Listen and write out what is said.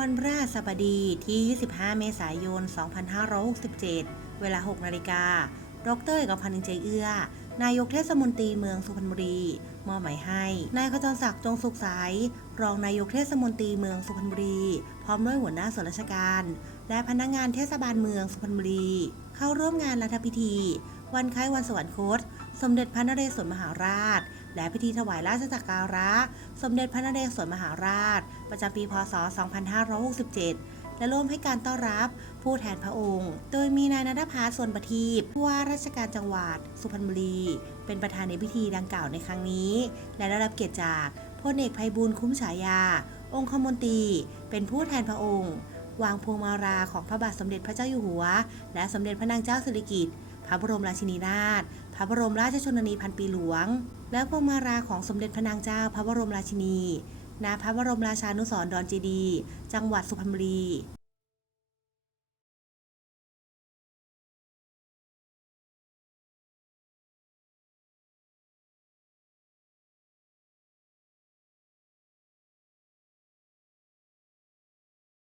วันพฤหัสบดีที่ 25 เมษายน 2567 เวลา 6 นาฬิกา ดรเอกพันธ์ใจเอื้อ นายกเทศมนตรีเมืองสุพรรณบุรี มอบหมายให้ นายขจรศักดิ์จงสุขใสยรองนายกเทศมนตรีเมืองสุพรรณบุรี พร้อมด้วยหัวหน้าส่วนราชการ และพนักงานเทศบาลเมืองสุพรรณบุรี เข้าร่วมงานรัฐพิธี วันคล้ายวันสวรรคต สมเด็จพระนเรศวรมหาราช และพิธีถวายราชสักการะ สมเด็จพระนเรศวรมหาราช ประจำปีพศ 2567 และร่วมให้การต้อนรับผู้แทนพระองค์ โดยมีนายนัทพัฒน์ส่วนประทีปผู้ว่าราชการจังหวัด สุพรรณบุรี เป็นประธานในพิธีดังกล่าวในครั้งนี้ และได้รับเกียรติจากพลเอกไพบูลคุ้มฉายา องคมนตรี เป็นผู้แทนพระองค์ วางพวงมาราของพระบาทสมเด็จพระเจ้าอยู่หัว และสมเด็จพระนางเจ้าสิริกิติ์ ระบรมราชินีนาถ พระบรมราชชนนีพันปีหลวง และพวงมาราของสมเด็จพระนางเจ้าพระบรมราชินี ณ พระบรมราชานุสรณ์ดอนเจดีย์จังหวัดสุพรรณบุรี